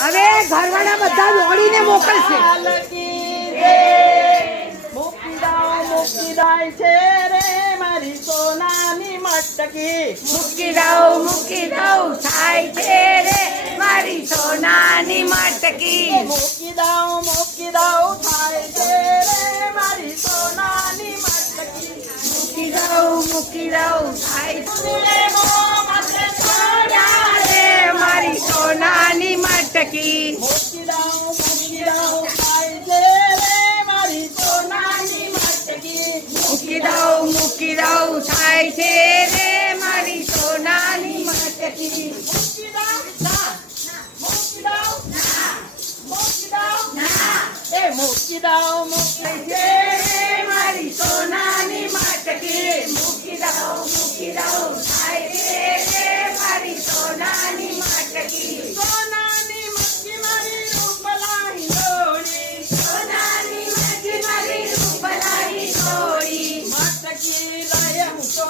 હવે ઘરવાળા બધા દોડીને મોકલશે. મૂકી દાય છે રે મારી સોનાની મટકી. મૂકી દઉં થાય છે રે મારી સોનાની મટકી. મૂકી દઉં થાય છે રે મારી સોનાની મટકી. મૂકી દઉં થાય રે મારી સોનાની મટકી. મૂકી દઉં થાય છે રે મારી સોનાની મટકી. મૂકી દઉં થાય છે રે મારી સોનાની મટકી. મૂકી દઉં છે રે મારી સોનાની મટકી. મૂકી દઉં થાય છે રે મારી સોનાની મટકી. સોનાની મટકી મારી રૂપલા હિંડોળી. સોનાની મટકી મારી રૂપલાની છોડી. મટકી લઈ હું તો